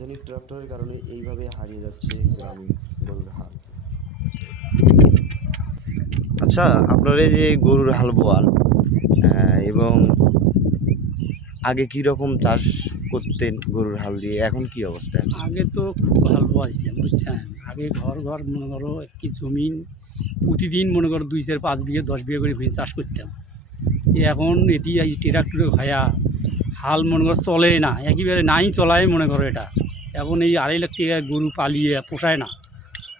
আধুনিক ট্রাক্টরের কারণে এইভাবে হারিয়ে যাচ্ছে গ্রামীণ গরুর হাল। আচ্ছা, আপনার এই যে গরুর হাল বোয়ান এবং আগে কি রকম চাষ করতেন গরুর হাল দিয়ে, এখন কি অবস্থা? আগে তো খুব হাল বোয়াছিলাম, বুঝছেন। আগে ঘর ঘর মনে করো একটি জমিন প্রতিদিন মনে করো 2, 4, 5 বিঘে 10 বিঘে করে ভেঙে চাষ করতাম। এখন এটি এই ট্রাক্টরে ভায়া হাল মনে করো চলে না, একেবারে নাই চলায় মনে করো এটা। এখন এই 2.5 লাখ টাকা গরু পালিয়ে পোষায় না।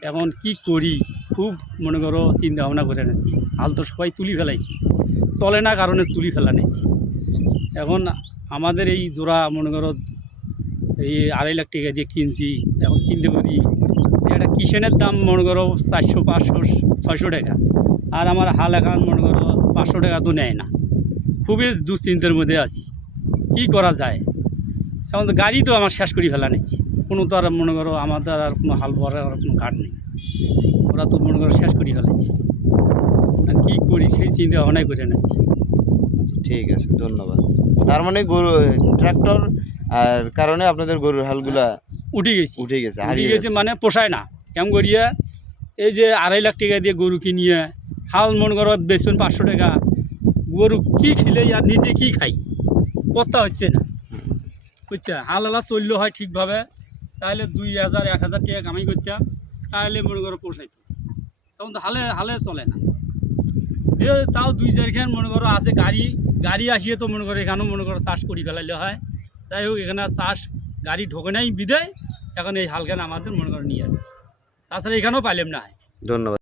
এখন কি করি, খুব মনে করো চিন্তা ভাবনা করে নিচ্ছি। হাল তো সবাই তুলি ফেলাইছি, চলে না কারণে তুলি ফেলা নিচ্ছি। এখন আমাদের এই জোড়া মনে করো এই 2.5 লাখ টাকা দিয়ে কিনছি। এখন চিন্তা করি একটা কিষেনের দাম মনে করো 400, 500, 600 টাকা, আর আমার হাল এখন মনে করো 500 টাকা তো নেয় না। খুবই দুশ্চিন্তার মধ্যে আছি, কি করা যায়। এখন তো গাড়ি তো আমার শেষ করে ফেলা নিচ্ছি, কোনো তো আর মনে করো আমাদের আর কোনো হাল ভরার আর কোনো ঘাট নেই, ওরা তো মনে করো শেষ করে ফেলেছি। আর কী করি সেই চিন্তা ভাবনাই করে নিচ্ছি। ঠিক আছে, ধন্যবাদ। তার মানে গরু ট্রাক্টর আর কারণে আপনাদের গরুর হালগুলা উঠে গেছে হারিয়ে গেছে। মানে পোষায় না। কেমন করিয়া এই যে 2.5 লাখ টাকা দিয়ে গরু কিনিয়ে হাল মনে করো বেচবেন 500 টাকা, গরু কী খেলে আর নিজে কী খাই করতে হচ্ছে না, বুঝছে। হাল চললে হয় ঠিকভাবে, তাহলে 2,000, 1,000 টাকা কামাই করতাম, তাহলে মনে করো পোষাইতো। তখন তো হালে চলে না। তাও 2-4 খান মনে করো আছে গাড়ি আসিয়ে তো মনে করো এখানেও মনে করো চাষ করি ফেলাইলে হয়। যাই হোক, এখানে চাষ গাড়ি ঢোকে নাই বিদায় এখন এই হালখান আমাদের মনে করো নিয়ে আসছে, তাছাড়া এখানেও পাইলাম না। ধন্যবাদ।